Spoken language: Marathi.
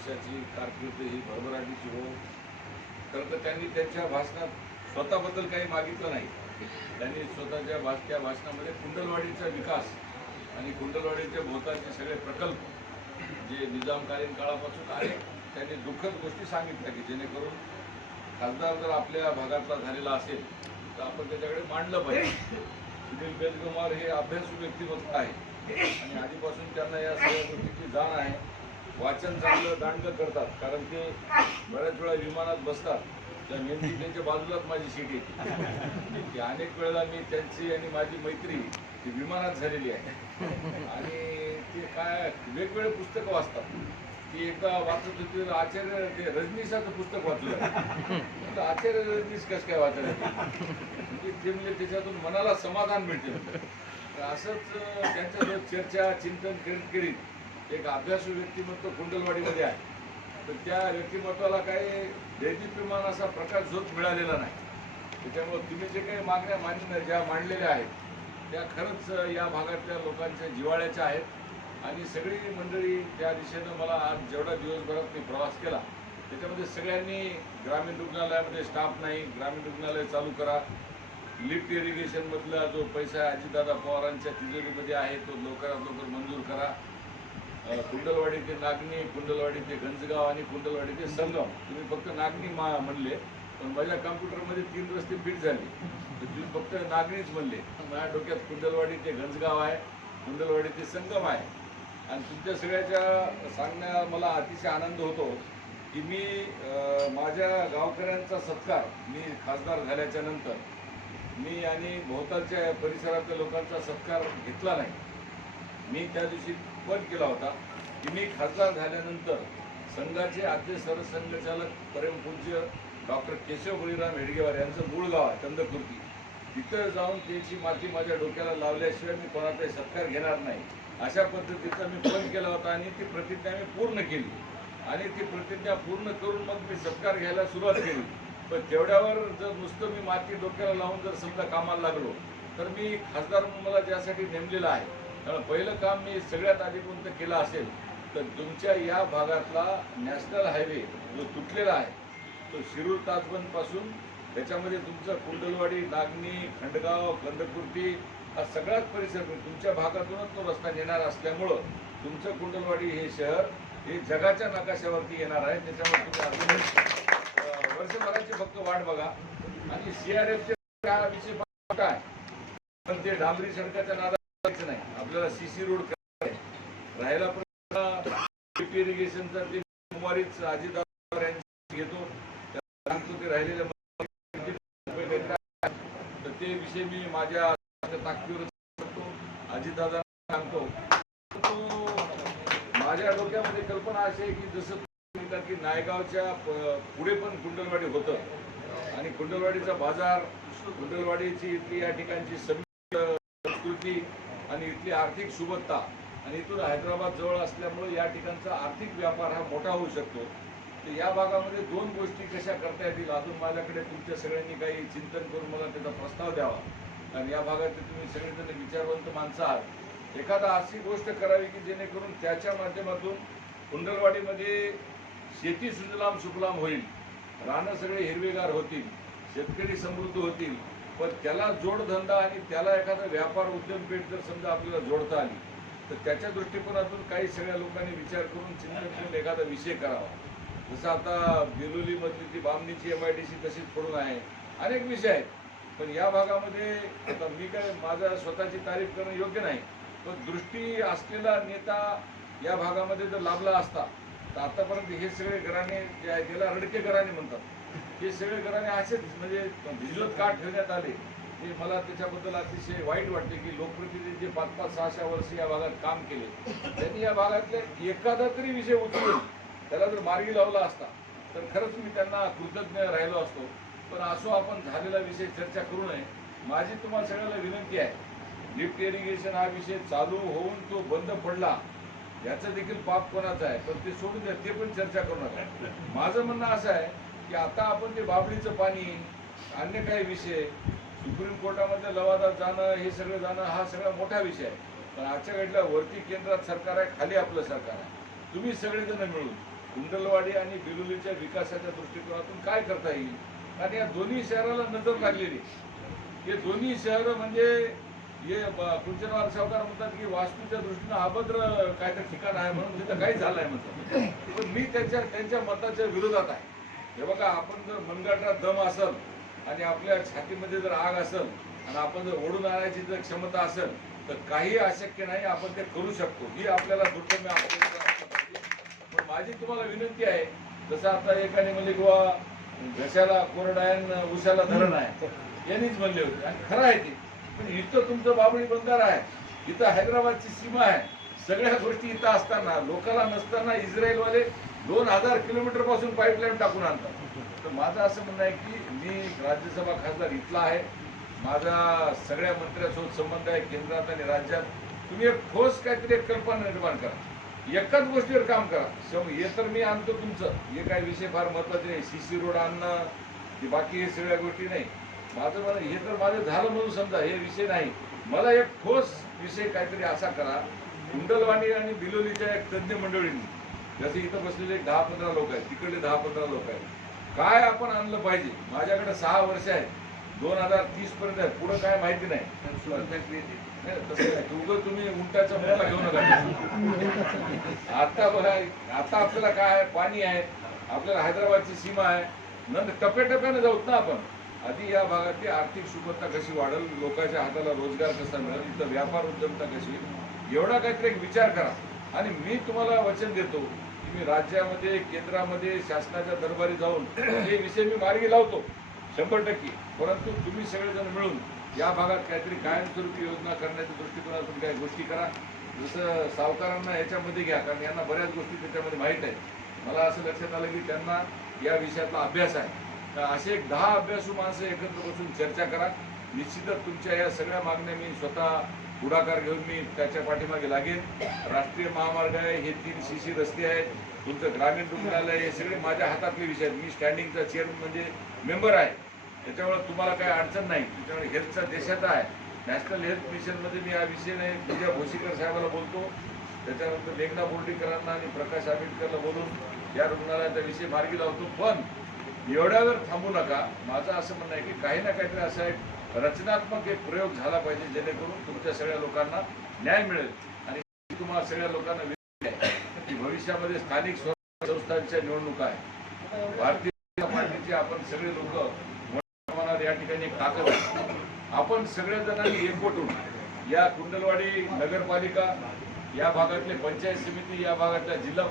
देशाची कारकीर्द ही भरभराटीची हो. खरं तर त्यांनी त्यांच्या भाषणात स्वतःबद्दल काही मागितलं नाही. त्यांनी स्वतःच्या त्या भाषणामध्ये कुंडलवाडीचा विकास आणि कुंडलवाडीच्या भोवतालचे सगळे प्रकल्प जे निजामकालीन काळापासून अनेक त्यांनी दुःखद गोष्टी सांगितल्या की जेणेकरून खासदार जर आपल्या भागातला झालेला असेल तर आपण त्याच्याकडे मांडलं पाहिजे. सुनील बेजगमार हे अभ्यासू व्यक्तिमत्व आहे आणि आधीपासून त्यांना या सगळ्या गोष्टीची जाण आहे. वाचन चांगलं दांडगं करतात, कारण ते बऱ्याच वेळा विमानात बसतात तर नेमकी त्यांच्या बाजूलाच माझी सीट येते. अनेक वेळेला मी त्यांची आणि माझी मैत्री ती विमानात झालेली आहे आणि ते काय वेगवेगळे पुस्तकं वाचतात. ती एकदा वाचत होती आचार्य ते रजनीशाचं पुस्तक वाचलं. आचार्य रजनीश कसं काय वाचायला म्हणजे ते म्हणजे त्याच्यातून मनाला समाधान मिळते. असंच त्यांच्याजवळ चर्चा चिंतन करीत एक अभ्यासू व्यक्तिमत्व कुंडलवाडीमध्ये आहे. तर त्या व्यक्तिमत्वाला काही दैदिप्यमान असा प्रकाश झोत मिळालेला नाही. त्याच्यामुळे तुम्ही जे काही मागण्या ज्या मांडलेल्या आहेत त्या खरंच या भागातल्या लोकांच्या जिव्हाळ्याच्या आहेत आणि सगळी मंडळी त्या दिशेनं मला आज जेवढा दिवसभरात मी प्रवास केला त्याच्यामध्ये सगळ्यांनी ग्रामीण रुग्णालयामध्ये स्टाफ नाही, ग्रामीण रुग्णालय चालू करा, लिफ्ट इरिगेशनमधला जो पैसा अजितदादा पवारांच्या तिजोरीमध्ये आहे तो लवकरात लवकर मंजूर करा. कुंडलवाडी ते नागणी, कुंडलवाडी ते गंजगाव आणि कुंडलवाडी ते संगम. तुम्ही फक्त नागणी म्हणले पण माझ्या कॉम्प्युटरमध्ये 3 रस्ते फिट झाले तर तुम्ही फक्त नागणीच म्हणले. माझ्या डोक्यात कुंडलवाडी ते गंजगाव आहे, कुंडलवाडी ते संगम आहे. आणि तुमच्या सगळ्याच्या सांगण्यात मला अतिशय आनंद होतो की मी माझ्या गावकऱ्यांचा सत्कार मी खासदार झाल्याच्या नंतर मी आणि भोवतालच्या परिसरातल्या लोकांचा सत्कार घेतला नाही. मी त्या दिवशी पण केला होता की मी खासदार झाल्यानंतर संघाचे आद्य सरसंघचालक परमपूज्य डॉक्टर केशव बळीराम हेडगेवार यांचं मूळ गाव आहे कंदकुर्ती. तिथं जाऊन त्याची माती माझ्या डोक्याला लावल्याशिवाय मी कोणाचाही सत्कार घेणार नाही अशा पद्धतीचा मी पण केला होता आणि ती प्रतिज्ञा मी पूर्ण केली आणि ती प्रतिज्ञा पूर्ण करून मग मी सत्कार घ्यायला सुरुवात केली. पण तेवढ्यावर जर नुसतं मी माती डोक्याला लावून जर समजा कामाला लागलो तर मी खासदार म्हणून मला ज्यासाठी नेमलेलं आहे कारण पहिलं काम मी सगळ्यात आधी कोणतं केलं असेल तर तुमच्या या भागातला नॅशनल हायवे जो तुटलेला आहे तो शिरूर ताजबंदपासून त्याच्यामध्ये तुमचं कुंडलवाडी, नागणी, खंडगाव, कंदकुर्ती हा सगळाच परिसर तुमच्या भागातूनच तो रस्ता येणार असल्यामुळं तुमचं कुंडलवाडी हे शहर हे जगाच्या नकाशावरती येणार आहे. त्याच्यामुळे तुम्ही अजून वर्षभराची फक्त वाट बघा. आणि CRFचे काय विषय मोठा आहे पण ते डांबरी सडकाच्या नादात नाही, आपल्याला CC रोड करायचा राहायला पण इरिगेशनचा ते कुमारीच अजितदादा यांची घेतो ते राहिलेले तर ते विषय मी माझ्या ताकदीवर सांगतो, अजितदादा सांगतो. तो माझ्या डोक्यामध्ये कल्पना अशी आहे की जसं की नायगावच्या पुढे पण कुंडलवाडी होतं आणि कुंडलवाडीचा बाजार, कुंडलवाडीची इथली या ठिकाणची संस्कृती आणि इथली आर्थिक सुबत्ता आणि इथून हैदराबाद जवळ असल्यामुळे या ठिकाणचा आर्थिक व्यापार हा मोठा होऊ शकतो. तर या भागामध्ये 2 गोष्टी कशा करता येतील अजून माझ्याकडे तुमच्या सगळ्यांनी काही चिंतन करून मला त्याचा प्रस्ताव द्यावा. आणि या भागातले तुम्ही सगळेजण विचारवंत माणसं आहात, एखादा अशी गोष्ट करावी की जेणेकरून त्याच्या माध्यमातून कुंडलवाडीमध्ये शेती सुजलाम सुफलाम होईल, रानं सगळे हिरवेगार होतील, शेतकरी समृद्ध होतील. पण त्याला जोडधंदा आणि त्याला एखादा व्यापार उद्यमपेठ जर समजा आपल्याला जोडता आली तर त्याच्या दृष्टिकोनातून काही सगळ्या लोकांनी विचार करून चिंतन करून एखादा विषय करावा. जसं आता बेलोलीमधली ती बामणीची MIDC तशीच पडून आहे, अनेक विषय आहेत. पण या भागामध्ये आता मी काय माझा स्वतःची तारीफ करणं योग्य नाही पण दृष्टी असलेला नेता या भागामध्ये जर लाभला असता तर आतापर्यंत हे सगळे घराणे जे आहे त्याला रडके घराणे म्हणतात, हे सगळे घराणे असेच म्हणजे भिजवत का ठेवण्यात आले हे मला त्याच्याबद्दल अतिशय वाईट वाटते की लोकप्रतिनिधी जे 5-5, 6 वर्ष या भागात काम केले त्यांनी या भागातले एखादा तरी विषय उचलून त्याला जर मार्गी लावला असता तर खरंच मी त्यांना कृतज्ञ राहिलो असतो. पण असो आपण झालेला विषय चर्चा करू नये. माझी तुम्हाला सगळ्याला विनंती आहे, लिफ्ट इरिगेशन हा विषय चालू होऊन तो बंद पडला याचं देखील पाप कोणाचं आहे पण ते सोडून द्या, ते पण चर्चा करू नका. माझं म्हणणं असं आहे की आता आपण ते बाबळीचं पाणी अन्य काही विषय सुप्रीम कोर्टामध्ये लवादात जाणं हे सगळं जाणं हा सगळा मोठा विषय आहे. पण आजच्या घडल्या वरती केंद्रात सरकार आहे, खाली आपलं सरकार आहे. तुम्ही सगळेजण मिळून कुंडलवाडी आणि बिलोलीच्या विकासाच्या दृष्टिकोनातून काय करता येईल. कारण या दोन्ही शहराला नजर लागलेली. हे दोन्ही शहरं म्हणजे हे कुंचनवार सावकार म्हणतात की वास्तूच्या दृष्टीनं अभद्र काय तर ठिकाण आहे म्हणून तिथं काही झालं आहे म्हणतात. पण मी त्यांच्या मताच्या विरोधात आहे. हे बघा, आपण जर मनगटात दम असेल आणि आपल्या छातीमध्ये जर आग असेल आणि आपण जर ओढून आणायची जर क्षमता असेल तर काही अशक्य नाही, आपण ते करू शकतो. ही आपल्याला दुर्दम्य पाहिजे. पण माझी तुम्हाला विनंती आहे, जसं आता एकाने म्हणले किंवा घशाला कोरडा आहे उशाला धरण आहे, यांनीच म्हणले होते आणि खरं आहे ते. पण इथं तुमचं बाबळी बंदर आहे, इथं हैदराबादची सीमा आहे, सगळ्या गोष्टी इथं असताना लोकांना नसताना इस्रायलवाले 2000 किलोमीटर पासून पाईपलाईन टाकून आणतात. तर माझं असं म्हणणं आहे की मी राज्यसभा खासदार इथला आहे, माझा सगळ्या मंत्र्यांसोबत संबंध आहे केंद्रात आणि राज्यात. तुम्ही एक ठोस काहीतरी एक कल्पना निर्माण करा, एकाच गोष्टीवर काम करा. हे तर मी आणतो तुमचं, हे काही विषय फार महत्वाचे नाही, CC रोड आणणं की बाकी हे सगळ्या गोष्टी नाही. माझं मला हे तर माझं झालं म्हणून समजा, हे विषय नाही. मला एक ठोस विषय काहीतरी असा करा. कुंडलवाडी आणि बिलोलीच्या एक तज्ज्ञ मंडळींनी, जसे इथं बसलेले 10-15 लोक आहेत, तिकडले 10-15 लोक आहेत, काय आपण आणलं पाहिजे. माझ्याकडे 6 वर्ष आहेत, 2030 पर्यंत आहे, पुढं काय माहिती नाही. तसं नाही, तुझं तुम्ही उंटाचा मोठा घेऊ नका. आता बघा, आता आपल्याला काय आहे, पाणी आहे, आपल्याला हैदराबादची सीमा आहे, नंतर टप्प्याटप्प्याने जाऊत ना आपण. आधी या भागातली आर्थिक सुबत्ता कशी वाढेल, लोकांच्या हाताला रोजगार कसा मिळेल, इथं व्यापार उद्यमता कशी, एवढा काहीतरी एक विचार करा. आणि मी तुम्हाला वचन देतो की मी राज्यामध्ये केंद्रामध्ये शासनाच्या दरबारी जाऊन हे विषय मी मार्गी लावतो 100%. परंतु तुम्ही सगळेजण मिळून या भागात काहीतरी कायमस्वरूपी योजना करण्याच्या दृष्टिकोनातून काही गोष्टी करा. जसं सावकारांना याच्यामध्ये घ्या, कारण यांना बऱ्याच गोष्टी त्याच्यामध्ये माहीत आहेत. मला असं लक्षात आलं की त्यांना या विषयातला अभ्यास आहे. तर असे एक 10 अभ्यासू माणसं एकत्र बसून चर्चा करा. निश्चितच तुमच्या या सगळ्या मागण्या मी स्वतः पुढाकार घेऊन मी त्याच्या पाठीमागे लागेन. राष्ट्रीय महामार्ग आहे, हे 3 CC रस्ते आहेत, तुमचं ग्रामीण रुग्णालय, हे सगळे माझ्या हातातले विषय आहेत. मी स्टँडिंगचा चेअरमन म्हणजे मेंबर आहे, त्याच्यामुळे तुम्हाला काही अडचण नाही. त्याच्यामुळे हेल्थचा देशाचा आहे. नॅशनल हेल्थ मिशनमध्ये मी या विषयाने विजय भोसीकर साहेबाला बोलतो, त्याच्यानंतर मेघना बोर्डीकरांना आणि प्रकाश आंबेडकरला बोलून या रुग्णालयाचा विषय मार्गी लावतो. पण एवढ्यावर थांबू नका. माझं असं म्हणणं आहे की काही ना काहीतरी असा एक रचनात्मक एक प्रयोग झाला पाहिजे, जेणेकरून तुमच्या सगळ्या लोकांना न्याय मिळेल. आणि तुम्हाला सगळ्या लोकांना विनंती आहे की भविष्यामध्ये स्थानिक स्वराज्य संस्थांच्या निवडणुका आहे, भारतीय जनता पार्टीचे आपण सगळे लोक मोठ्या प्रमाणात या ठिकाणी एक ताकद आहे. आपण सगळ्या जणांनी एकवट होऊन या कुंडलवाडी नगरपालिका, या भागातले पंचायत समिती, या भागातल्या जिल्हा